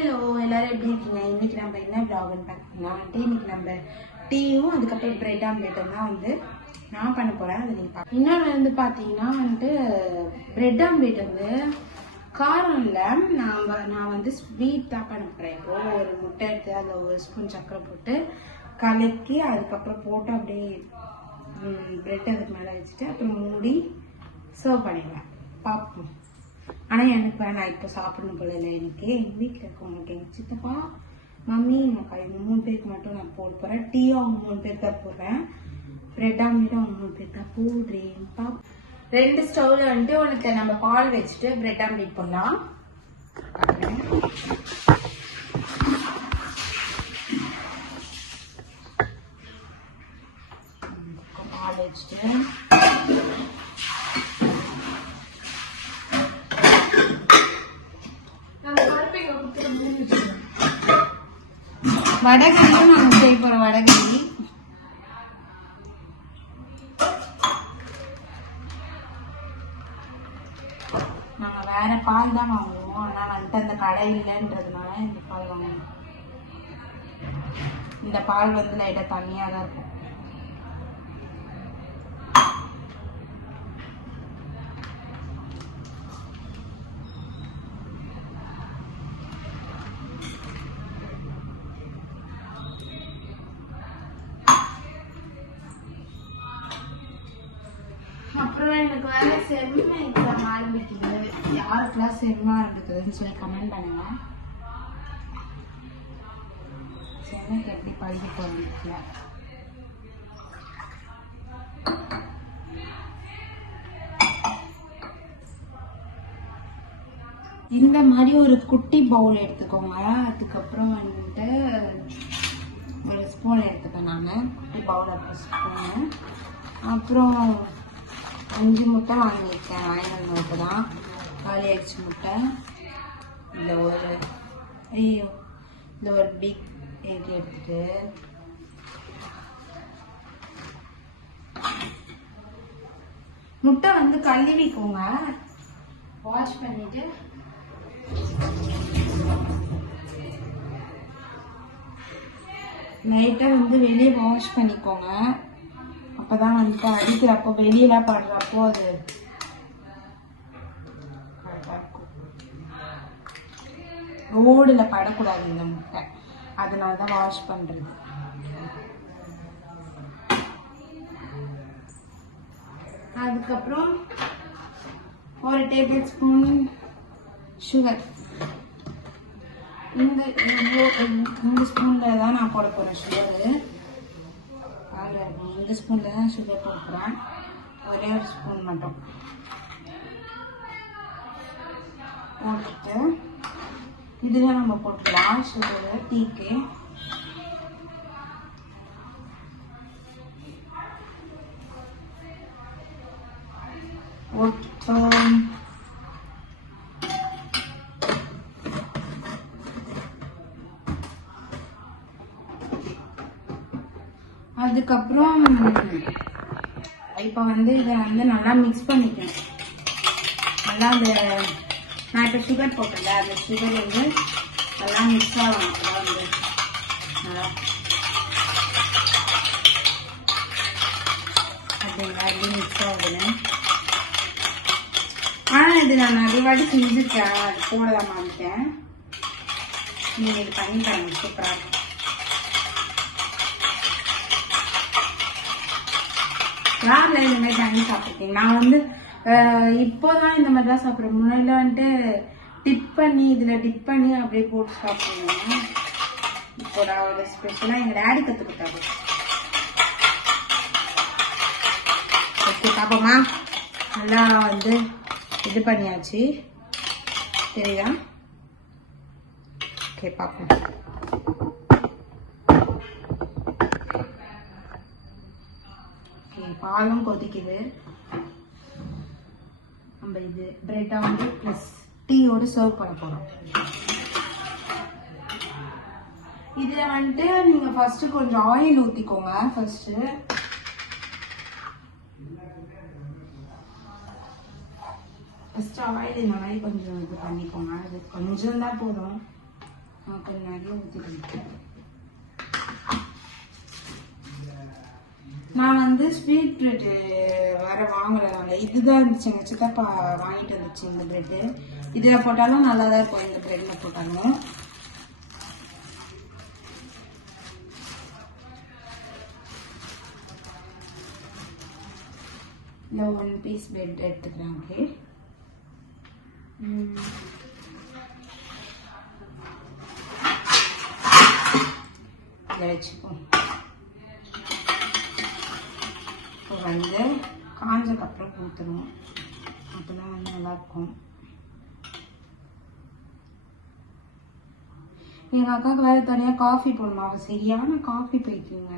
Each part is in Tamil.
ஹலோ எல்லாரும் எப்படி இருக்கீங்க? இன்னைக்கு நம்ம என்ன vlogன்னு பார்த்தீங்கன்னா இன்னைக்கு நம்ம டீயும் அதுக்கப்புறம் பிரெட் ஆம்லேட்டும் தான் வந்து நான் பண்ண போறேன். அது நீங்க இன்னொன்று வந்து பார்த்தீங்கன்னா பிரெட் ஆம்லேட் வந்து காரம் இல்லை, நான் வந்து ஸ்வீட் தான் பண்ண போறேன். இப்போ ஒரு முட்டை எடுத்து அதில் ஒரு ஸ்பூன் சர்க்கரை போட்டு கலக்கி அதுக்கப்புறம் போட்டு அப்படியே பிரெட் அதுக்கு மேலே வச்சுட்டு அப்புறம் மூடி சர்வ் பண்ணிடுவேன். பார்ப்போம். ஆனால் எனக்கு வேணாம், இப்போ சாப்பிடணும் போல இல்லை. எனக்கு எங்கள் வீட்டில் இருக்கவங்களுக்கு எங்கள் சித்தப்பா மம்மி எனக்கு இந்த 3 பேருக்கு மட்டும் நான் போட போகிறேன். டீயும் அவங்க 3 பேர் தான் போடுறேன், பிரெட் ஆம்லேட்டும் அவங்க 3 பேர் தான் போடுறேன்ப்பா. 2 ஸ்டவ்ல வந்துட்டு உனக்கு நம்ம பால் வச்சுட்டு பிரெட் ஆம்லேட் போடலாம். பால் வச்சுட்டு வடகரியும் நாங்கள் செய்ய போகிறோம். வடகரி நாங்கள் வேற பால் தான் வாங்குவோம். ஆனால் வந்துட்டு அந்த கடை இல்லைன்றதுனால இந்த பால் வாங்குவோம். இந்த பால் வந்து லைட்டாக தண்ணியாக தான் இருக்கும். அப்புறம் எனக்கு வேற செம்ம எக்ஸாம் ஆரம்பிக்குது. யாருக்கெல்லாம் செம்ம ஆரம்பிக்குதுன்னு சொல்லி கமெண்ட் பண்ணுங்க. செம்மைக்கு எப்படி படிக்க போறீங்க? இந்த மாதிரி ஒரு குட்டி பவுல் எடுத்துக்கோங்க. அதுக்கப்புறம் வந்துட்டு ஒரு ஸ்பூன் எடுத்துப்பேன் நான். குட்டி பவுல் அப்புறம் ஸ்பூனு. அப்புறம் 5 முட்டை வாங்கியிருக்கேன். வாங்கினது முட்டை தான் காலி ஆயிடுச்சு முட்டை. இதில் ஒரு பிக் எக் எடுத்துட்டு முட்டை வந்து கழுவிக்கோங்க, வாஷ் பண்ணிட்டு நைட்டாக வந்து வெளியே வாஷ் பண்ணிக்கோங்க. அப்பதான் வந்துட்டு அடிக்கிறப்போ வெளியெல்லாம் படுறப்போ அது ரோடுல படக்கூடாது இந்த முட்டை, அதனாலதான் வாஷ் பண்றது. அதுக்கப்புறம் ஒரு டேபிள் ஸ்பூன் சுகர். இந்த ஸ்பூன்ல தான் நான் போட போறேன் சுகரு. இந்த ஸ்பூன்ல தான் சுகர் போடுறேன், ஒரே ஒரு ஸ்பூன் மட்டும் போட்டுட்டு இதுல நம்ம போட்டுக்கலாம் சுகர் டீக்கு. போட்டோம். அதுக்கப்புறம் இப்போ வந்து இதை வந்து நல்லா மிக்ஸ் பண்ணிக்கணும். நல்லா நான் இப்போ சுகர் போட்டல, அந்த சுகர் வந்து நல்லா மிக்ஸ் ஆகணும். வந்து நல்லா அப்படிங்களா எப்படி மிக்ஸ் ஆகுதுன்னு. ஆனால் இது நான் நிறைய வாட்டி செஞ்சுருக்கேன், அது போடலாம் மாட்டேன். நீங்கள் இது பண்ணி பாருங்க, சூப்பராக இருக்கும். யாரில் இந்த மாதிரி பண்ணி சாப்பிட்ருக்கீங்க? நான் வந்து இப்போதான் இந்த மாதிரி தான் சாப்பிட்றேன். முன்னாடி வந்துட்டு இதில் டிப் பண்ணி அப்படியே போட்டு சாப்பிடுவேன். இப்போ நான் ஒரு ஸ்பெஷலாக எங்கள் டேடி கற்றுக்கிட்டாரு. ஓகே பாப்போமா? நல்லா வந்து இது பண்ணியாச்சு, சரிதா? ஓகே பார்ப்போம். பாலும் கொதிக்குது. நம்ம இது பிரெட் ஆம்லேட் பிளஸ் டீயோடு சர்வ் பண்ண போறோம். இதுல வந்துட்டு நீங்க ஃபர்ஸ்ட் கொஞ்சம் ஆயில் ஊத்திக்கோங்க. ஃபர்ஸ்ட் ஆயில் இந்த மாதிரி கொஞ்சம் இது பண்ணிக்கோங்க. அது கொஞ்சம் தான் போதும். கொஞ்சம் நிறைய ஊற்றிட்டு நான் வந்து ஸ்வீட் ப்ரெட்டு வேறு வாங்கலை. இதுதான் இருந்துச்சு, எங்கள் சித்தப்பா வாங்கிட்டு வந்துச்சு இந்த ப்ரெட்டு. இதில் போட்டாலும் நல்லா தான் இருக்கும். இந்த ப்ரெட்டில் போட்டாலும் இந்த 1 பீஸ் ப்ரெட் எடுத்துக்கிறேன். ஓகே, இதில் வச்சுப்போம். இப்போ வந்து காஞ்சதுக்கப்புறம் ஊற்றுருவோம். அப்போ தான் வந்து நல்லாயிருக்கும். எங்கள் அக்காவுக்கு வேறு தனியாக காஃபி போடணும். அவள் சரியான காஃபி போய்க்குங்க.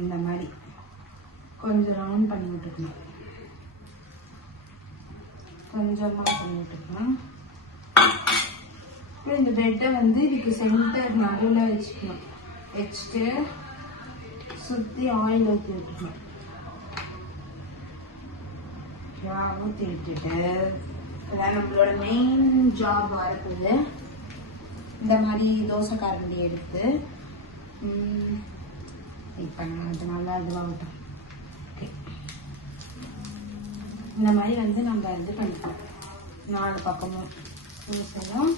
இந்த மாதிரி கொஞ்சம் ரவுண்ட் பண்ணி விட்டுக்கணும். கொஞ்சமாக பண்ணி விட்டுக்கணும். இந்த ப்ரெட்டை வந்து இதுக்கு சென்டர் நடுவில் வச்சுக்கணும். வச்சுட்டு சுற்றி ஆயில் ஊற்றி விட்டுக்கணும். ஊற்றி விட்டுட்டு இதான் நம்மளோட மெயின் ஜாப் வரக்குது. இந்த மாதிரி தோசை கரண்டி எடுத்து இப்போ அது நல்லா இதுவாகட்டும். ஓகே, இந்த மாதிரி வந்து நம்ம இது பண்ணிக்கலாம். 4 பக்கமும் தோசையும்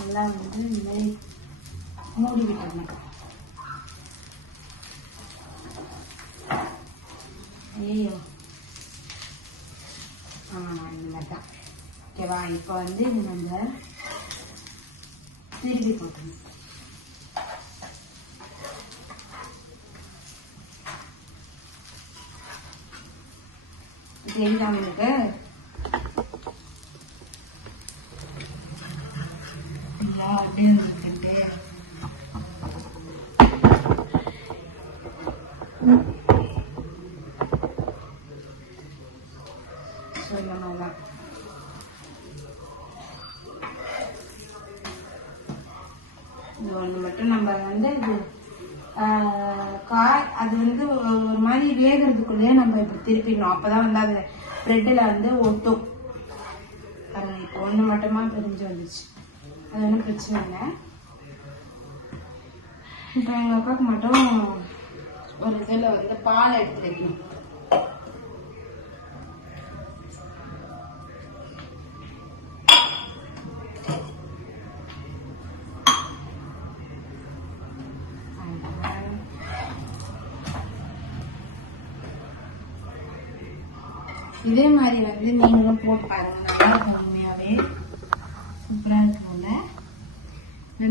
நல்லா வந்து இந்த மாதிரி மூடி விட்டுறணும். ஐயோ, இந்த மாதிரி தான். ஓகேவா? இப்போ வந்து இது நம்ம திருப்பி போட்டணும். தெரியுதான் உங்களுக்கு? அப்படியே இருந்துட்டு சொல்லலாம். இது ஒன்று மட்டும் நம்ம வந்து இது அது வந்து ஒரு மாதிரி வேகிறதுக்குள்ளேயே நம்ம இப்படி திருப்பிடணும். அப்போதான் வந்து அது ப்ரெட்டில் வந்து ஒட்டும். பாருங்க, இப்போ ஒன்று மட்டுமா பிரிஞ்சு வந்துச்சு. அது ஒன்றும் பிரச்சனை இல்லை. இப்போ எங்கள் அக்காவுக்கு மட்டும் ஒரு இதில் வந்து பால் எடுத்து வைக்கணும். இதே மாதிரி வந்து நீங்களும் போட்டு பாருங்க. நல்லா இருக்கும். உண்மையாவே சூப்பராக இருக்கும்ல.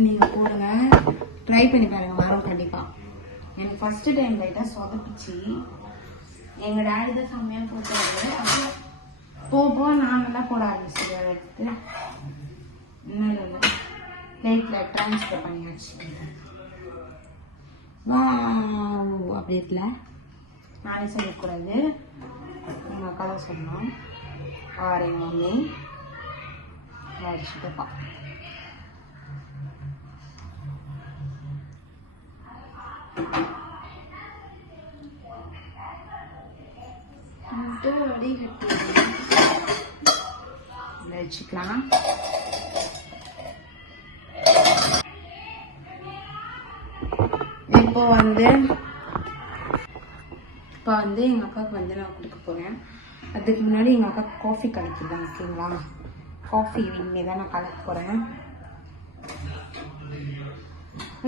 நீங்கள் போடுங்க, ட்ரை பண்ணி பாருங்க. வரும் கண்டிப்பாக. எனக்கு ஃபஸ்ட்டு டைம் லைட்டாக சொதப்பிச்சு. எங்கள் டேடி தான் செம்மையாக போட்டாரு. அப்புறம் போக நான் நல்லா போட ஆரம்பிச்சு. எடுத்து இன்னும் இல்லை லைட்டில் ட்ரான்ஸ்ஃபர் பண்ணியாச்சு. வா, அப்படி இருக்குல்ல. நானே சொல்லக்கூடாது, எங்கள் அக்கா தான் சொன்னோம். ஆறு எங்கள் மம்மி அடிச்சுட்டுப்பா. வச்சுக்கலாம். இப்போ வந்து எங்கள் அக்காவுக்கு வந்து நான் கொடுக்க போகிறேன். அதுக்கு முன்னாடி எங்கள் அக்காவுக்கு காஃபி கலக்கிடுவேன். ஓகேங்களா? காஃபி இனிமே தான் நான் கலக்க போகிறேன்.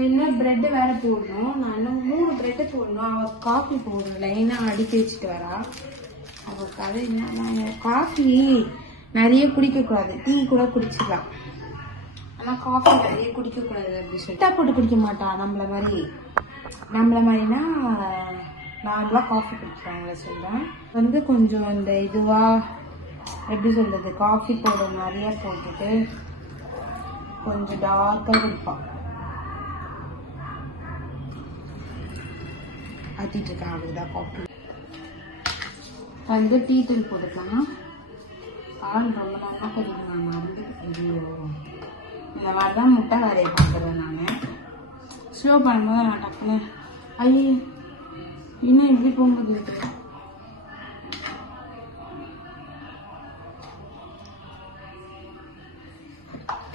இன்னும் ப்ரெட்டு வேறு போடணும். நான் இன்னும் 3 ப்ரெட்டு போடணும். அவள் காஃபி போடணும். லைனாக அடிக்க வச்சுட்டு வரா. அவள் கதை என்ன, காஃபி நிறைய குடிக்கக்கூடாது. டீ கூட குடிச்சிடலாம், ஆனால் காஃபி நிறைய குடிக்கக்கூடாது அப்படின்னு சொல்லிட்டு போட்டு குடிக்க மாட்டா. நம்மள மாதிரினா நார்மலாக காஃபி குடிக்கிறாங்களே சொல்கிறேன். வந்து கொஞ்சம் இந்த இதுவாக எப்படி சொல்கிறது, காஃபி பவுடர் நிறைய போட்டுட்டு கொஞ்சம் டார்க்காக குடிப்பான். ஆற்றிட்டு இருக்கேன். அவ்வளோதான் காஃபி. வந்து டீ தூள் போட்டுக்கலாம். பால் ரொம்ப நல்லா கொதிக்கும். நான் மறந்து இந்த மாதிரி தான் முட்டை வேலையை பார்க்குறேன். நான் ஸ்லோ பண்ணும்போது நான் டக்குன்னு ஐயோ இன்னும் இப்படி போகும்போது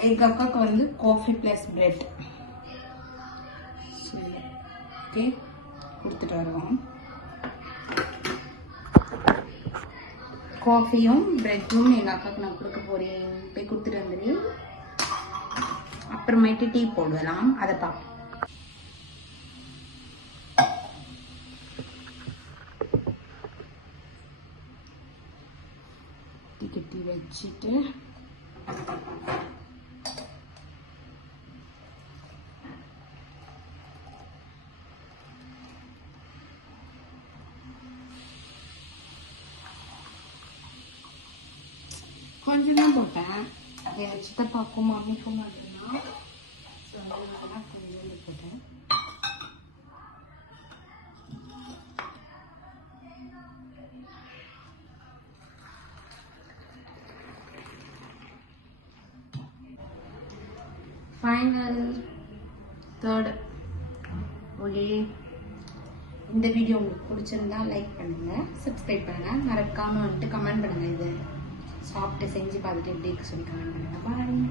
எங்கள் அக்காவுக்கு வந்து காஃபி ப்ளஸ் பிரெட். ஓகே, கொடுத்துட்டு வருவோம். காஃபியும் பிரெட்டும் எங்கள் அக்காவுக்கு நான் கொடுக்க போகிறேன். போய் கொடுத்துட்டு வந்துடு. அப்புறமேட்டு டீ போடலாம், அதை பார்ப்போம். டீ கட்டி வச்சுட்டு கொஞ்சம் தான் போட்டேன். எங்கள் சித்தப்பாக்கும் மம்மிக்கும் மட்டும்தான். ஸோ அதனால கொஞ்சம் போட்டேன். Final third. ஓகே, இந்த வீடியோ உங்களுக்கு பிடிச்சிருந்தா லைக் பண்ணுங்கள், சப்ஸ்கிரைப் பண்ணுங்கள், மறக்காமல் வந்துட்டு கமெண்ட் பண்ணுங்கள். இது சாப்பிட்டு செஞ்சு பார்த்துட்டு எப்படி சொல்லி கமெண்ட் பண்ணுங்கள். பாய்.